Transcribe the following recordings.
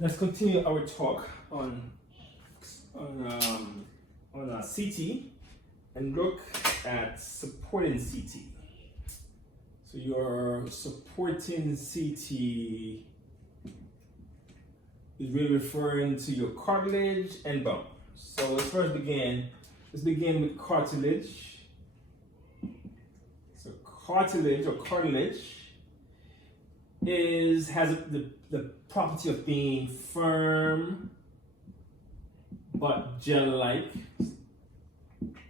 Let's continue our talk on CT and look at supporting CT. So your supporting CT is really referring to your cartilage and bone. So let's first begin. Let's begin with cartilage. So cartilage has the property of being firm but gel-like.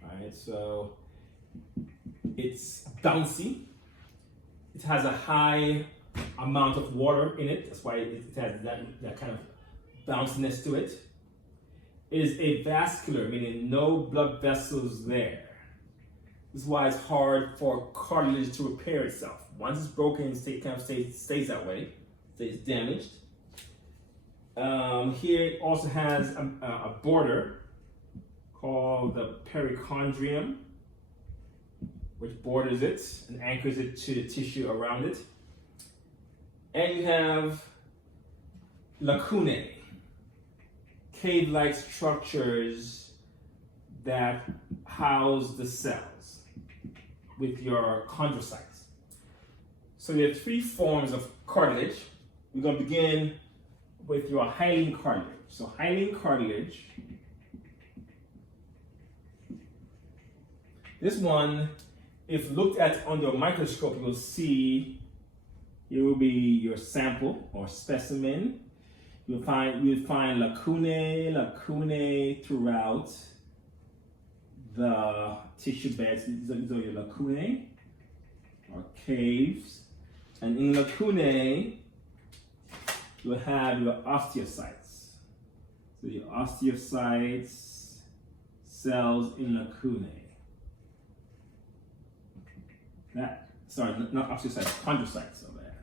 Alright, so it's bouncy. It has a high amount of water in it. That's why it has that kind of bounciness to it. It is avascular, meaning no blood vessels there. This is why it's hard for cartilage to repair itself. Once it's broken, it kind of stays that way, stays damaged. Here it also has a border called the perichondrium, which borders it and anchors it to the tissue around it. And you have lacunae, cave-like structures that house the cells with your chondrocytes. So there are three forms of cartilage. We're going to begin with your hyaline cartilage. So hyaline cartilage, this one, if looked at under a microscope, you'll see it will be your sample or specimen. You'll find lacunae throughout the tissue beds. These are your lacunae or caves. And in lacunae, you'll have your osteocytes. So your osteocytes, cells in lacunae. Not osteocytes, chondrocytes over there.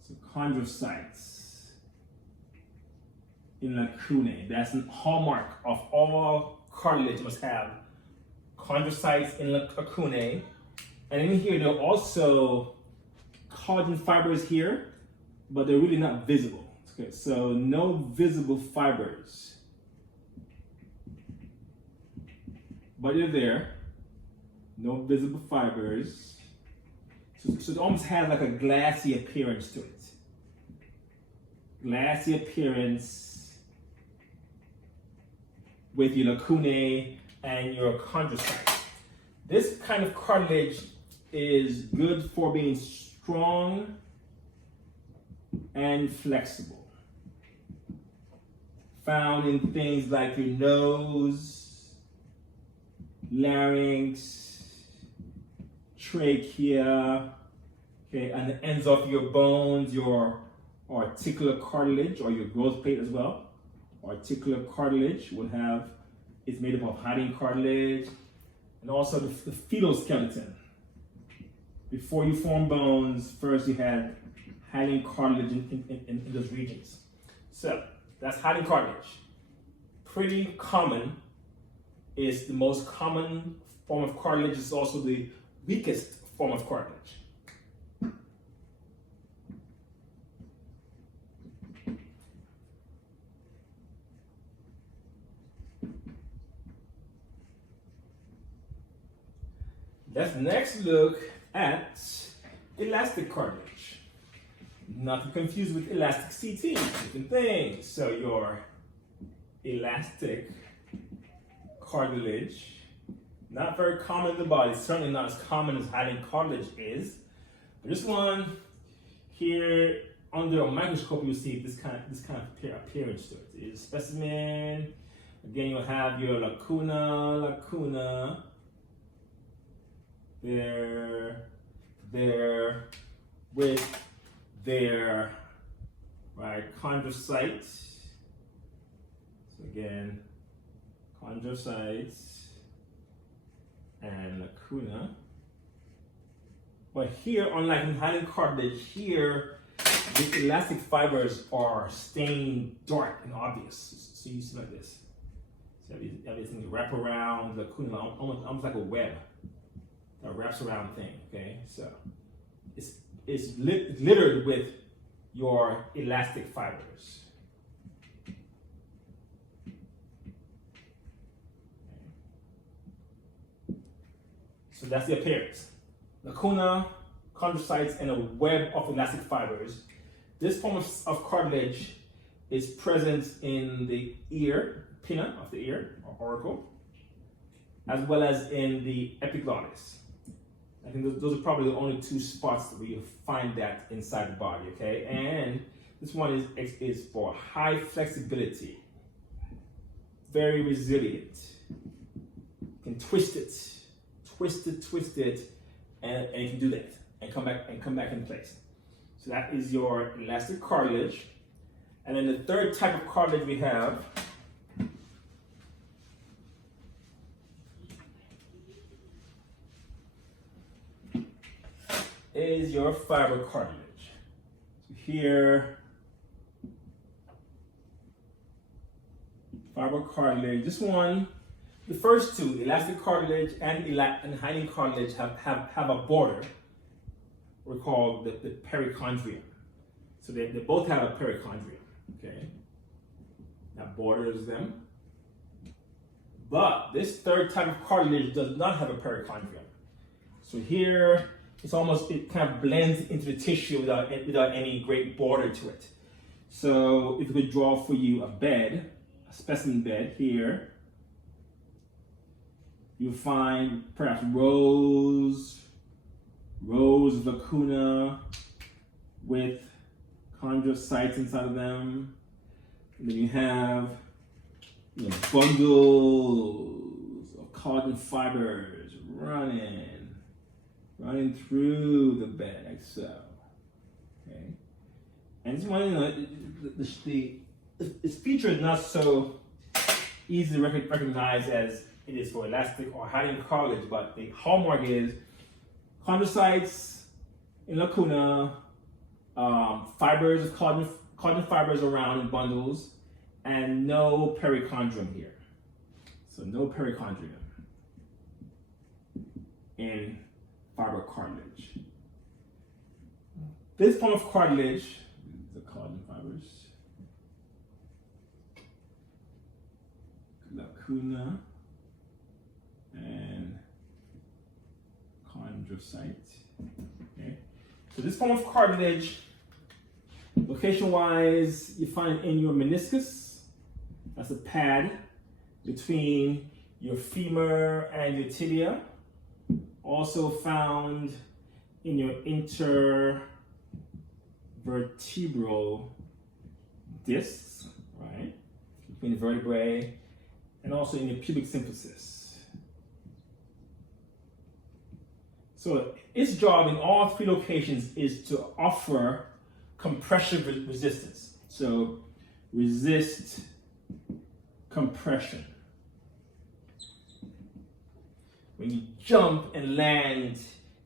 So chondrocytes in lacunae. That's a hallmark of all cartilage must have chondrocytes in lacunae. And in here, there are also collagen fibers here, but they're really not visible. Okay, so no visible fibers, but they're there. No visible fibers. So it almost has like a glassy appearance to it. Glassy appearance with your lacunae and your chondrocytes. This kind of cartilage is good for being strong and flexible. Found in things like your nose, larynx, trachea, okay, and the ends of your bones, your articular cartilage or your growth plate as well. Articular cartilage it's made up of hyaline cartilage and also the fetal skeleton. Before you form bones, first you had hyaline cartilage in those regions. So that's hyaline cartilage. Pretty common. Is the most common form of cartilage. It's also the weakest form of cartilage. Let's next look at elastic cartilage. Not to confuse with elastic CT, different things. So your elastic cartilage, not very common in the body, certainly not as common as hyaline cartilage is. But this one here, under a microscope, you'll see this kind of appearance to it. It's a specimen. Again, you'll have your lacuna, there, with their chondrocytes. So again, chondrocytes and lacuna. But here, unlike in hyaline cartilage, here the elastic fibers are staying dark and obvious. So you see like this. So you have these things wrap around the lacuna, almost like a web that wraps around thing. Okay, so it's littered with your elastic fibers. So that's the appearance. Lacuna, chondrocytes, and a web of elastic fibers. This form of cartilage is present in the ear, pinna of the ear, or auricle, as well as in the epiglottis. I think those are probably the only two spots where you find that inside the body, okay? And this one is for high flexibility, very resilient. You can twist it, and you can do that and come back in place. So that is your elastic cartilage. And then the third type of cartilage we have is your fiber cartilage. So here, fiber cartilage. This one, the first two, elastic cartilage and hyaline cartilage, have a border. We're called the perichondrium. So they both have a perichondrium. Okay, that borders them. But this third type of cartilage does not have a perichondrium. So here, it kind of blends into the tissue without any great border to it. So if we could draw for you a specimen bed here, you'll find perhaps rows of lacuna with chondrocytes inside of them. And then you have bundles of collagen fibers running through the bed like so. Okay, and this one, its feature is not so easy to recognize as it is for elastic or hyaline cartilage, but the hallmark is chondrocytes in lacuna, fibers of collagen fibers around in bundles, and no perichondrium here. So no perichondrium in fiber cartilage. This form of cartilage, the collagen fibers, lacuna and chondrocyte. Okay. So this form of cartilage, location-wise, you find in your meniscus. That's a pad between your femur and your tibia. Also found in your intervertebral discs, right? Between the vertebrae, and also in your pubic symphysis. So its job in all three locations is to offer compression resistance. So resist compression. When you jump and land,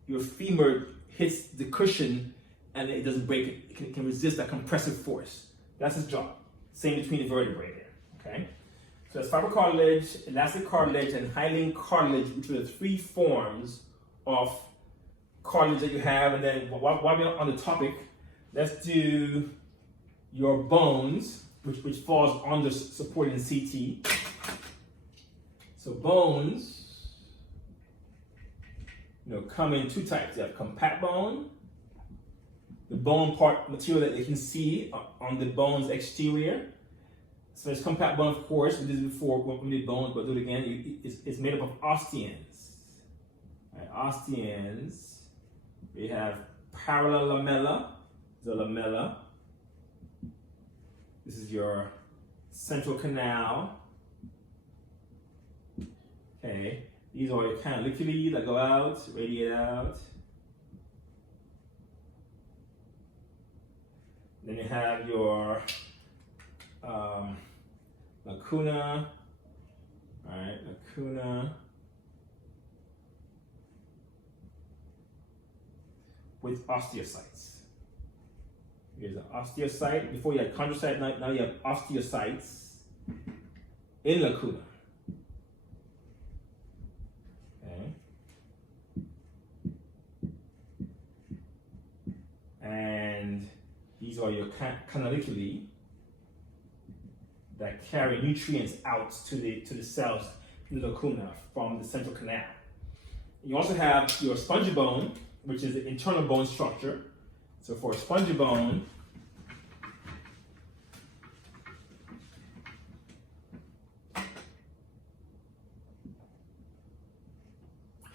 your femur hits the cushion and it doesn't break it. It can resist that compressive force. That's its job. Same between the vertebrae there, okay? So that's fiber cartilage, elastic cartilage, and hyaline cartilage, which are the three forms of cartilage that you have. And then while we're on the topic, let's do your bones, which falls under supporting CT. So bones, come in two types. You have compact bone, the bone part material that you can see on the bone's exterior. So it's compact bone, of course. We did it before when we did bones, but do it again. It's made up of osteins. Right, osteins. We have parallel lamella, the lamella. This is your central canal. Okay. These are your canaliculi that go out, radiate out. Then you have your lacuna, lacuna with osteocytes. Here's an osteocyte. Before you had chondrocyte, now you have osteocytes in lacuna. And these are your canaliculi that carry nutrients out to the cells in the lacuna from the central canal. You also have your spongy bone, which is the internal bone structure. So for a spongy bone,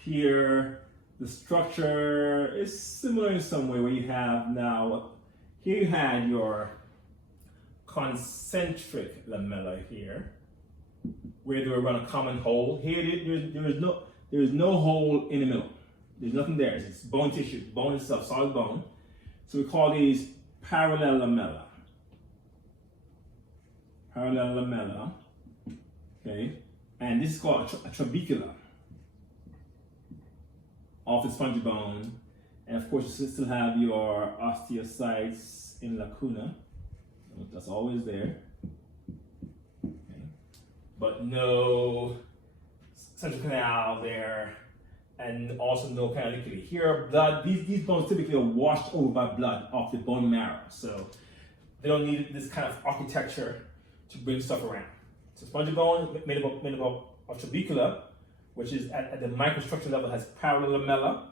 here the structure is similar in some way, where you have now, here you had your concentric lamella here, where they were around a common hole. Here there is no hole in the middle. There's nothing there. It's bone tissue, bone itself, solid bone. So we call these parallel lamella. Parallel lamella. Okay, and this is called a trabecula of the spongy bone. And of course, you still have your osteocytes in lacuna. That's always there. Okay. But no central canal there, and also no canaliculi. Here, blood, these bones typically are washed over by blood off the bone marrow. So they don't need this kind of architecture to bring stuff around. So spongy bone made up of trabecula, which is at the microstructure level has parallel lamella,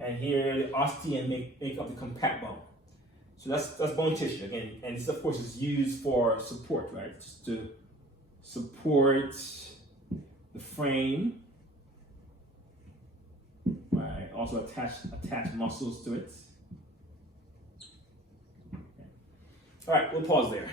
and here the osteum make up the compact bone. So that's bone tissue again, and this of course is used for support, right? Just to support the frame, right? Also attach muscles to it. Okay. All right, we'll pause there.